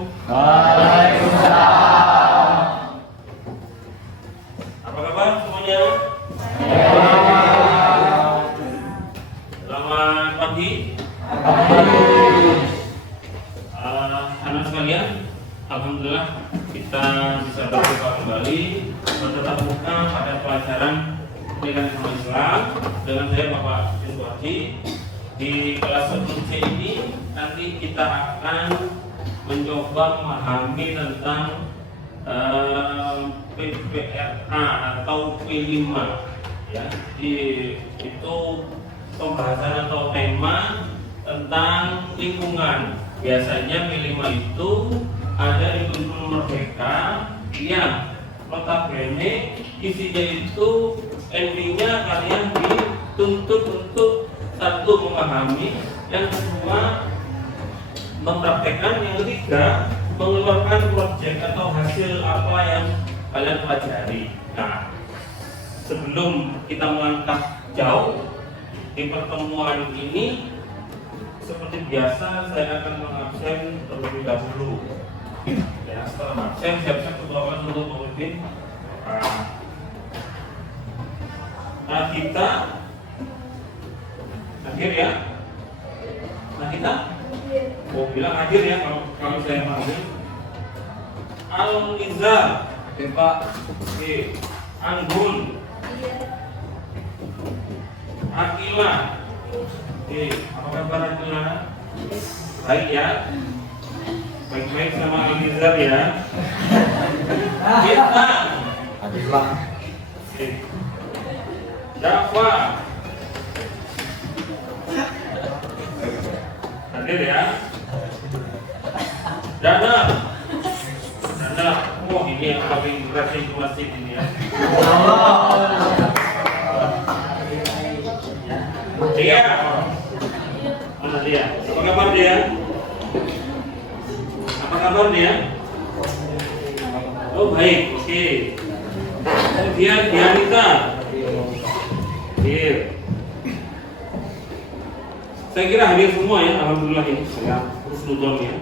Waalaikumsalam. Apa kabar semuanya? Selamat pagi. Anak sekalian, alhamdulillah kita bisa berjumpa kembali bertatap muka pada pelajaran pendidikan agama Islam dengan saya Bapak Haji. Di kelas 10C ini nanti kita akan mencoba memahami tentang PPRA atau P5 ya. Itu pembahasan atau tema tentang lingkungan. Biasanya P5 itu ada di kurikulum Merdeka yang notabene isinya itu endingnya kalian dituntut untuk satu memahami, yang kedua mempraktekkan, yang ketiga mengeluarkan proyek atau hasil apa yang kalian pelajari. Nah, sebelum kita melangkah jauh di pertemuan ini, seperti biasa saya akan mengabsen terlebih dahulu. Ya, setelah absen siap-siap ketuakan untuk memimpin. Nah, kita hadir ya. Nah, kita bilang hadir ya kalau saya panggil. Al-Nizar, Pak. Oke. Anggun. Akila. Oke, apa kabar Akila? Baik ya. Baik-baik sama Al-Nizar ya. Kita. Alhamdulillah. Oke. Dafa. Hadir ya. Dana. Oh, ini yang paling rajin di masjid ini ya. Dia. Mana dia? Apa kabar dia? Apa kabar dia? Oh, baik. Oke. Kemudian Dianita. Hadir. Saya kira hadir semua ya, alhamdulillah ini saya husnuzon ya.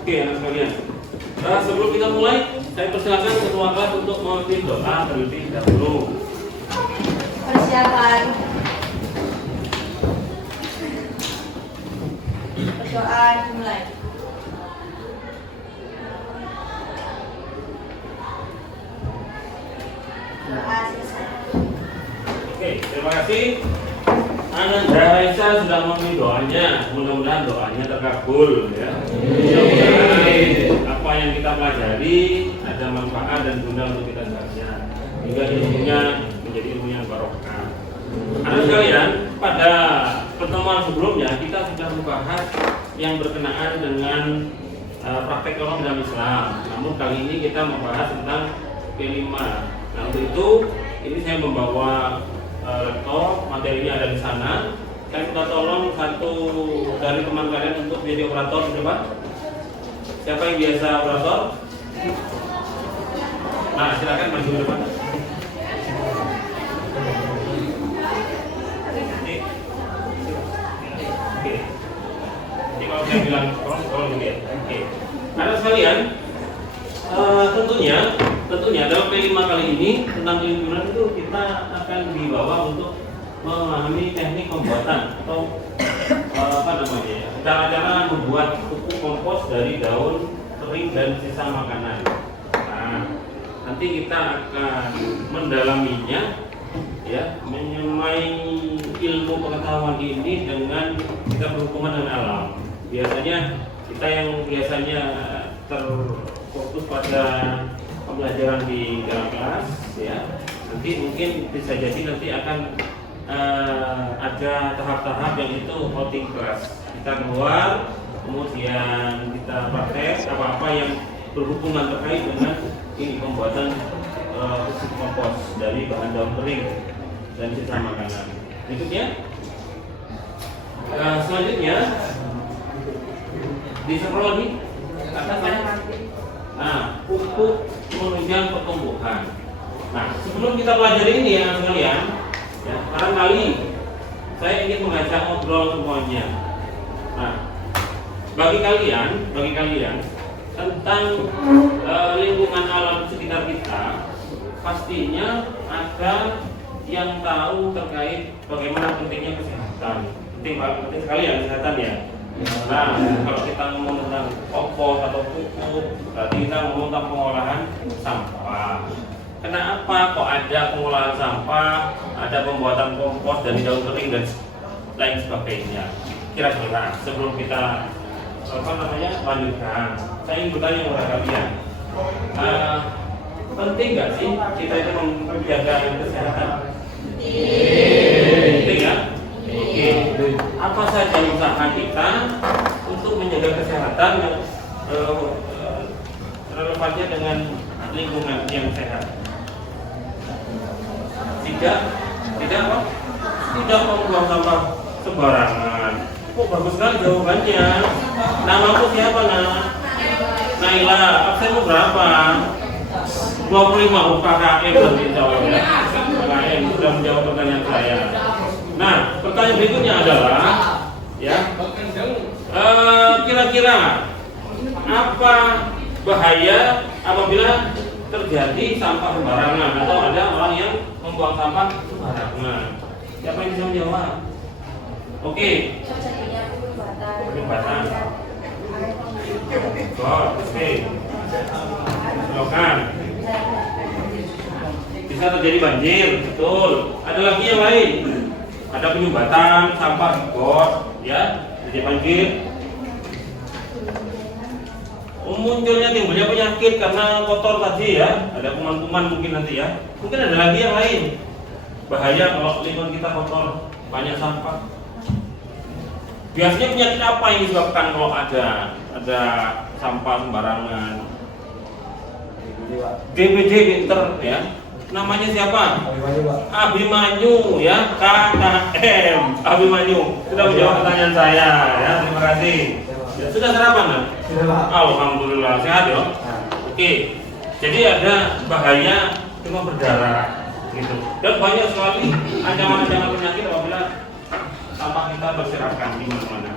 Oke, anak sekalian. Nah, sebelum kita mulai, saya persilakan ketua kelas untuk memimpin doa terlebih dahulu. Persiapan. Berdoa dimulai. Doa selesai. Oke, terima kasih. Ananda Raisa sudah memimpin doanya, mudah-mudahan doanya terkabul ya. Mudah-mudahan apa yang kita pelajari ada manfaat dan guna untuk kita sekalian, hingga ilmunya menjadi ilmu yang barokah. Anak sekalian, pada pertemuan sebelumnya kita sudah membahas yang berkenaan dengan praktek ekonomi dalam Islam. Namun kali ini kita membahas tentang P5. Nah, untuk itu ini saya membawa laptop, materinya ada di sana. Saya minta tolong satu dari teman kalian untuk jadi operator, coba. Siapa yang biasa operator? Nah, silakan maju ke depan. Oke. Jadi kalau saya bilang tolong gitu ya. Oke. Anak sekalian, tentunya dalam P5 kali ini tentang lingkungan itu kita akan dibawa untuk memahami teknik pembuatan atau cara-cara membuat pupuk kompos dari daun kering dan sisa makanan. Nah, nanti kita akan mendalaminya ya, menyemai ilmu pengetahuan ini dengan kita berhubungan dengan alam. Biasanya kita yang biasanya terfokus pada pembelajaran di dalam kelas ya, nanti mungkin bisa jadi nanti akan ada tahap-tahap yang itu outing kelas. Kita keluar, kemudian kita praktek apa-apa yang berhubungan terkait dengan ini pembuatan pupuk kompos dari bahan daun kering dan sisa makanan. Berikutnya, selanjutnya di scroll lagi atas ya. Nah, pupuk penunjang pertumbuhan. Nah, sebelum kita pelajari ini ya sekalian, ya, barangkali saya ingin mengajak ngobrol semuanya. Nah, bagi kalian tentang lingkungan alam sekitar kita, pastinya ada yang tahu terkait bagaimana pentingnya kesehatan. Penting sekali ya kesehatan ya. Nah, kalau kita ngomong tentang kompos atau pupuk, berarti kita ngomong tentang pengolahan sampah. Kenapa kok ada pengolahan sampah, ada pembuatan kompos dari daun kering dan lain sebagainya? Kira-kira sebelum kita lanjutkan, saya ingin bertanya kepada kalian, penting nggak sih kita itu menjaga kesehatan? Penting ya? Oke. Apa saja usaha kita untuk menjaga kesehatan yang relevannya dengan lingkungan yang sehat? Tidak membuang sampah sembarangan. Oh, bagus sekali jawabannya. Namaku siapa, Nak? Naila. Absenmu berapa? 25 UKKM berarti jawabnya. UKKM sudah menjawab pertanyaan saya. Nah, pertanyaan berikutnya adalah, ya, kira-kira apa bahaya apabila terjadi sampah sembarangan atau ada orang yang membuang sampah sembarangan? Siapa yang bisa menjawab? Oke. Penyumbatan. Oke. Silakan. Bisa terjadi banjir, betul. Ada lagi yang lain. Ada penyumbatan sampah di got, ya, terjadi banjir. Munculnya timbulnya penyakit karena kotor tadi ya. Ada kuman-kuman mungkin nanti ya. Mungkin ada lagi yang lain. Bahaya kalau lingkungan kita kotor, banyak sampah. Biasanya penyakit apa yang disebabkan kalau ada sampah sembarangan? DBD pinter ya. Namanya siapa? Abimanyu ya, KKM. Abimanyu sudah menjawab pertanyaan saya ya. Terima kasih. Ya, sudah sarapan kan? Alhamdulillah sehat ya. Oke. Jadi ada bahaya cuma berdarah gitu. Dan banyak sekali ancaman-ancaman penyakit apabila sampah kita berserakan di mana-mana.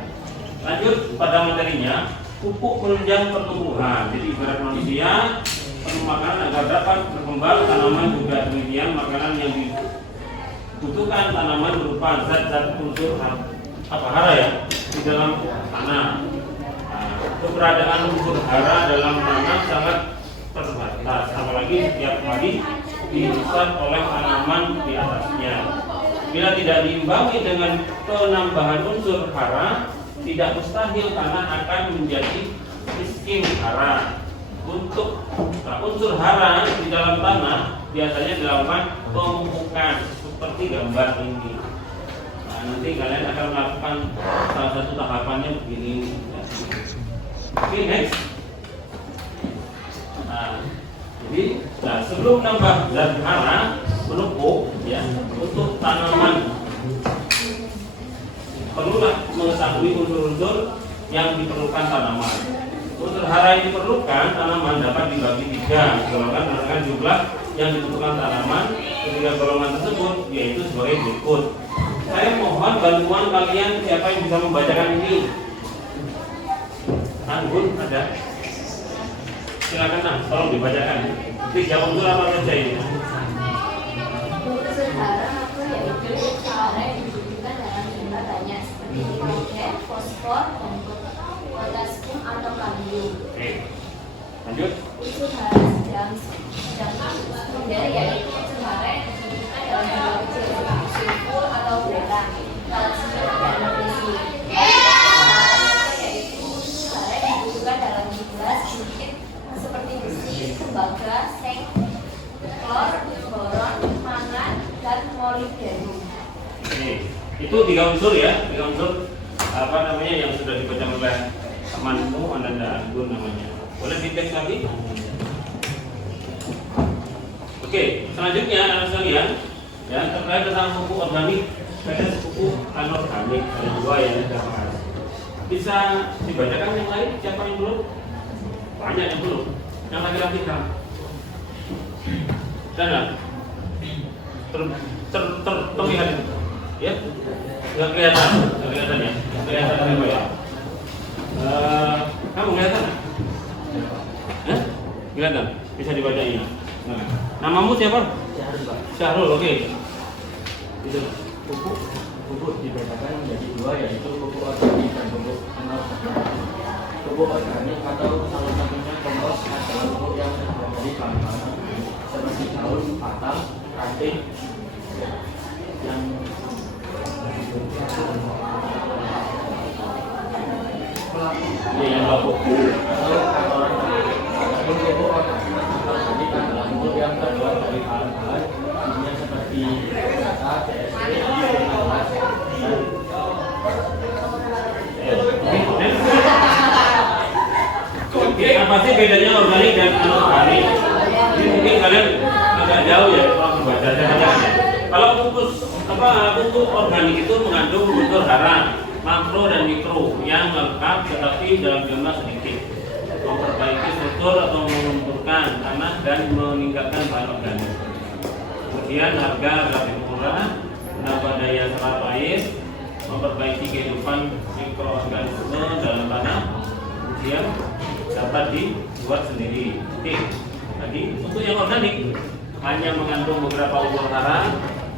Lanjut pada materinya, pupuk penunjang pertumbuhan. Jadi ibarat manusia perlu makanan agar dapat berkembang, tanaman juga demikian. Makanan yang dibutuhkan tanaman berupa zat-zat unsur hara ya di dalam tanah. Keberadaan unsur hara dalam tanah sangat terbatas, apalagi setiap hari dirusak oleh tanaman di atasnya. Bila tidak diimbangi dengan penambahan unsur hara, tidak mustahil tanah akan menjadi miskin hara. Untuk unsur hara di dalam tanah biasanya dilakukan pemupukan seperti gambar ini. Nah, nanti kalian akan melakukan salah satu tahapannya begini. Oke, next. Nah, jadi sebelum nambah zat hara menupuk ya untuk tanaman, perlulah mengetahui unsur-unsur yang diperlukan tanaman. Unsur hara yang diperlukan tanaman dapat dibagi tiga golongan dengan jumlah yang dibutuhkan tanaman. Ketiga golongan tersebut yaitu sebagai berikut. Saya mohon bantuan kalian, siapa yang bisa membacakan ini? Anggun ada? Silakan Nah, tolong dibacakan. Tiga unsur apa saja ini? Unsur hara yaitu hara yang dibutuhkan dalam jumlah banyak seperti nitrogen, fosfor, potasium atau kalium. Oke. Lanjut. Unsur hara sedang sekunder yaitu unsur hara yang dibutuhkan dalam jumlah kecil seperti sulfur atau beta, kalsium dan magnesium. Yaitu unsur hara yang dibutuhkan dalam jumlah sedikit seperti besi, tembaga, seng, klor, boron, mangan, dan molibdenum. Itu tiga unsur ya, tiga unsur apa namanya yang sudah dibaca oleh temanmu, Ananda Anggun namanya. Boleh diteks lagi? Oke, selanjutnya anak sekalian, ya terkait tentang pupuk organik, ada pupuk anorganik, ada dua yang ada bahas. Bisa dibacakan yang lain? Siapa yang belum? Banyak yang belum. Yang laki-laki kan? Dan terlihat itu, ya? Nggak kelihatan ya? Kelihatan apa ya? Kamu kelihatan? Hah? Kelihatan? Bisa dibaca ini. Nah, namamu siapa? Syahrul, Pak. Syahrul, oke. Itu. Pupuk dibedakan menjadi dua, yaitu pupuk organik dan pupuk anorganik. Pupuk organik atau salah satunya kompos adalah pupuk yang terbuat dari bahan-bahan seperti daun, batang, ranting yang Yang baku. atau pupuk organik adalah pupuk yang terbuat dari bahan-bahan isinya seperti kata, CSP, Apa sih bedanya organik dan anorganik? Ini mungkin kalian agak jauh ya kalau membaca ya. Kalau pupuk organik itu mengandung unsur hara, makro dan mikro yang lengkap tetapi dalam jumlah sedikit, memperbaiki struktur atau mengumpulkan tanah dan meningkatkan bahan organik. Kemudian harga relatif murah, menambah daya serap air, memperbaiki kehidupan mikroorganisme dalam tanah. Kemudian dapat dibuat sendiri. Oke. Tadi untuk yang organik hanya mengandung beberapa unsur hara,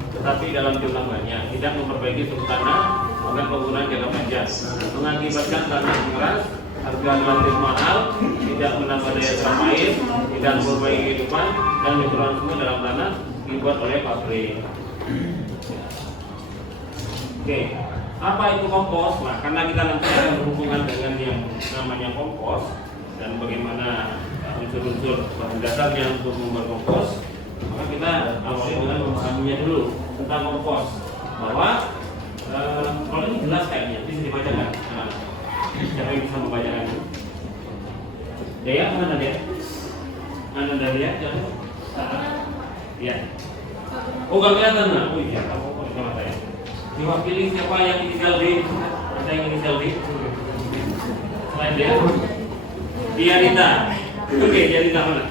tetapi dalam jumlah banyak, tidak memperbaiki struktur tanah, bahkan penggunaan jangka panjang, mengakibatkan tanah keras, harga relatif mahal, tidak menambah daya serap air, tidak memperbaiki kehidupan dan mikroorganisme dalam tanah dibuat oleh pabrik. Oke. Apa itu kompos? Nah, karena kita nanti akan berhubungan dengan yang namanya kompos dan bagaimana unsur-unsur bahan dasarnya untuk membuat kompos, maka kita awali dengan memahaminya dulu tentang kompos. Bahwa kalau ini jelas kayaknya bisa dibacakan. Nah, siapa yang bisa membacakan? Dea, mana dia? Anda lihat? Ya. Oh, gak kelihatan. Nah, oh iya, kamu kok di mata ya. Diwakili siapa yang inisial D? Ada yang inisial D? Selain dia? Dianita. Oke, Dianita mana?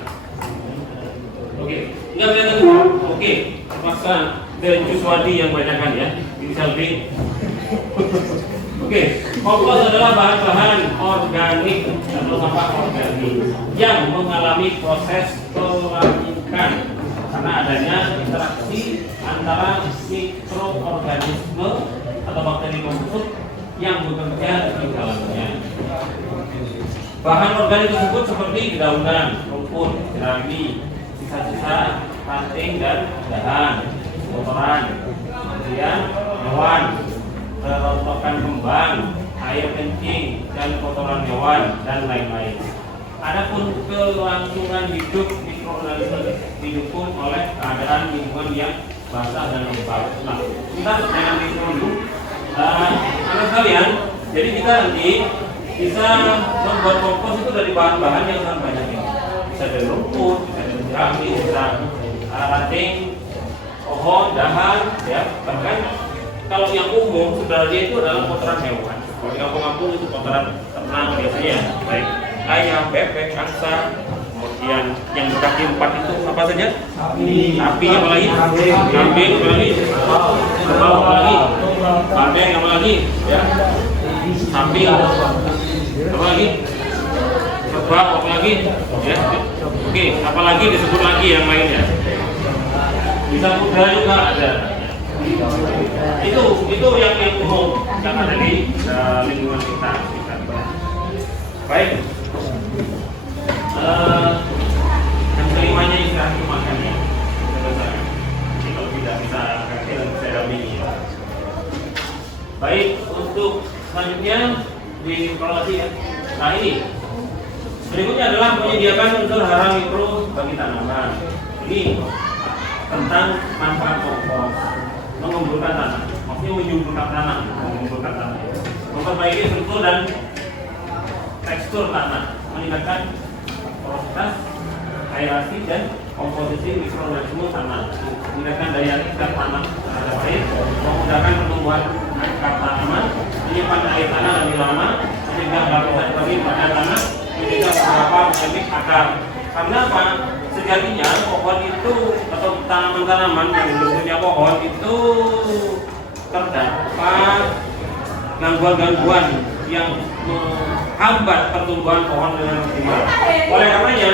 Oke, enggak kelihatan. Oke, terpaksa dari Juswadi yang bacakan ya, inisial B. Oke, kompos adalah bahan-bahan organik atau sampah organik yang mengalami proses pelantikan karena adanya interaksi antara mikroorganisme atau bakteri komposit yang bekerja di dalamnya. Bahan organik tersebut seperti dedaunan, rumput, jerami, sisa-sisa ranting dan dahan, kotoran, kemudian hewan, rontokan kembang, air kencing dan kotoran hewan dan lain-lain. Adapun kelangsungan hidup mikroorganisme didukung oleh keadaan lingkungan yang basah dan lembab. Nah, kita jangan dulu. Anak sekalian, jadi kita nanti bisa membuat kompos itu dari bahan-bahan yang sangat banyak ini. Bisa dari rumput, bisa dari jerami, bisa ranting, pohon, dahan, ya. Bahkan kalau yang umum sebenarnya itu adalah kotoran hewan. Kalau di kampung-kampung itu kotoran ternak biasanya, baik ayam, bebek, angsa, kemudian yang berkaki 4 itu apa saja? Sapi, apa lagi? Kambing, apa lagi? Kerbau, apa lagi? Banteng, apa lagi? Ya. Sapi, apa lagi? Kerbau, apa lagi? Ya. Oke, apa lagi disebut lagi yang lainnya? Bisa kuda juga ada. Itu yang umum yang ada di lingkungan kita. Baik. Yang kelimanya istirahat itu makannya. Jadi kalau tidak bisa kasih saya dampingi. Baik, untuk selanjutnya di evaluasi ya. Nah ini berikutnya adalah menyediakan unsur hara mikro bagi tanaman. Ini tentang manfaat kompos, mengumpulkan tanah, maksudnya menyuburkan tanah, memperbaiki struktur dan tekstur tanah, meningkatkan porositas, aerasi dan komposisi mikroorganisme tanah, meningkatkan daya ikat tanah terhadap air, memudahkan pertumbuhan akar tanaman, menyimpan air tanah lebih lama, mencegah lapisan kering pada tanah, mencegah beberapa penyakit akar. Karena apa? Sejatinya pohon itu atau tanaman-tanaman yang bentuknya pohon itu terdapat gangguan-gangguan yang menghambat pertumbuhan pohon dengan optimal. Oleh karenanya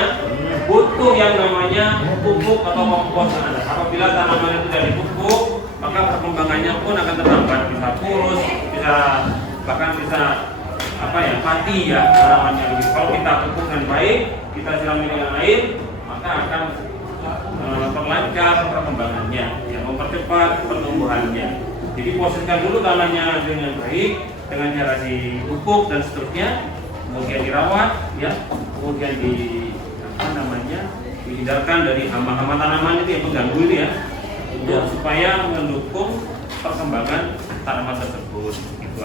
butuh yang namanya pupuk atau kompos. Apabila tanaman itu dari pupuk, maka perkembangannya pun akan terhambat, bisa kurus, bahkan bisa mati ya tanamannya. Kalau kita pupuk dengan baik, kita sirami dengan air, maka akan memperlancar perkembangannya, ya, mempercepat pertumbuhannya. Jadi posisikan dulu tanahnya dengan baik dengan cara dipupuk dan seterusnya, kemudian dirawat, ya, kemudian dihindarkan dari hama-hama tanaman itu yang mengganggu itu ya, supaya mendukung perkembangan tanaman tersebut. Gitu.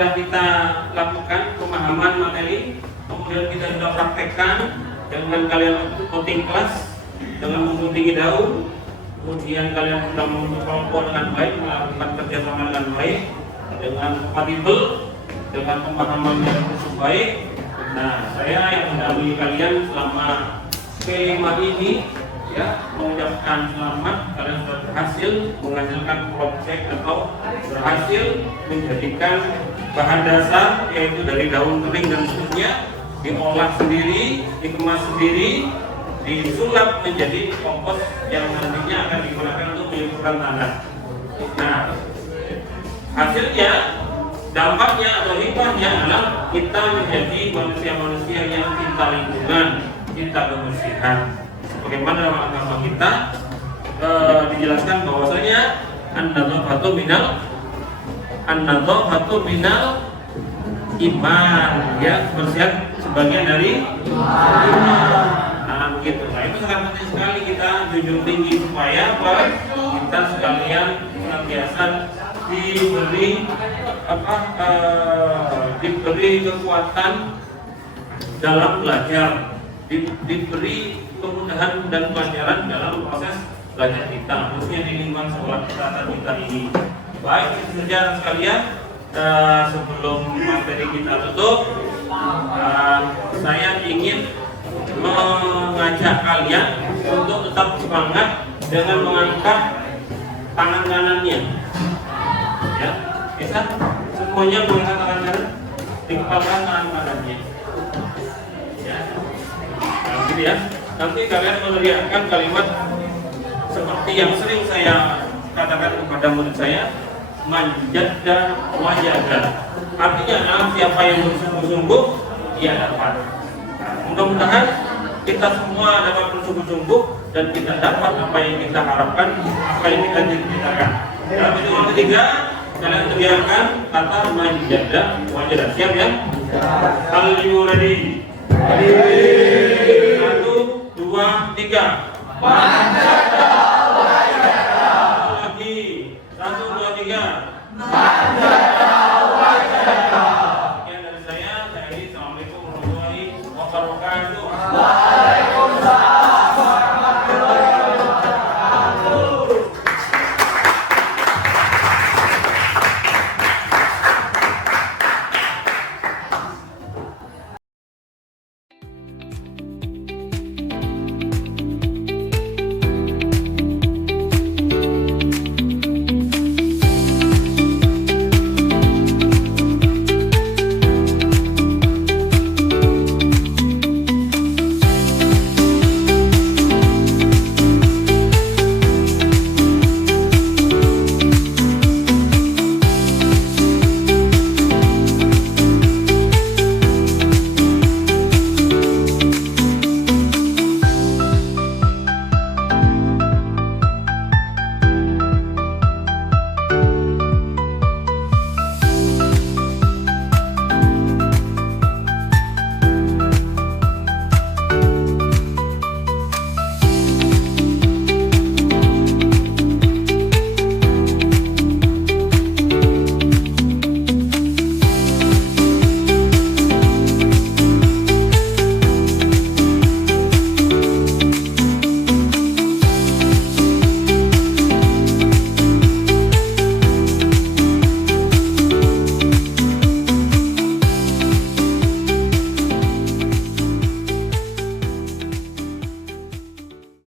sudah kita lakukan pemahaman materi, kemudian kita sudah praktekkan dengan kalian voting kelas dengan menggunting daun, kemudian kalian sudah membentuk kelompok dengan baik, melakukan kerjasama dengan baik, dengan kompatibel, dengan pemahaman yang cukup baik. Nah, saya yang mendahului kalian selama P5 ini ya mengucapkan selamat, kalian sudah berhasil menghasilkan project atau berhasil menjadikan bahan dasar yaitu dari daun kering dan seterusnya, diolah sendiri, dikemas sendiri, disulap menjadi kompos yang nantinya akan digunakan untuk menyuburkan tanah. Nah, hasilnya, dampaknya atau hikmahnya adalah kita menjadi manusia-manusia yang cinta lingkungan, cinta kebersihan. Bagaimana dalam agama kita dijelaskan bahwasanya an-nadhafatu minal iman, ya, kebersihan sebagian dari iman. Nah, begitu. Nah, itu sangat penting sekali kita junjung tinggi supaya kita sekalian senantiasa diberi kekuatan dalam belajar, diberi kemudahan dan pelajaran dalam proses belajar kita, khususnya di lingkungan sekolah kita ini. Baik, itu saja sekalian. Sebelum materi kita tutup, saya ingin mengajak kalian untuk tetap semangat dengan mengangkat tangan kanannya. Ya, bisa semuanya mengangkat tangan kanan, dikepalkan tangan kanannya. Ya, nah, gitu ya. Nanti kalian meneriakkan kalimat seperti yang sering saya katakan kepada murid saya, manjadda wajada. Artinya adalah siapa yang bersungguh-sungguh dia dapat. Mudah-mudahan kita semua dapat bersungguh-sungguh dan kita dapat apa yang kita harapkan, apa yang kita cita-citakan. Dalam hitungan ketiga, kalian teriakkan kata manjadda wajada. Siap ya? Are you ready? 1, 2, 3. Manjadda wajada. Lagi. 1, 2, 3. Manjadda wajada. Sekian dari saya. Assalamualaikum warahmatullahi wabarakatuh. Waalaikumsalam.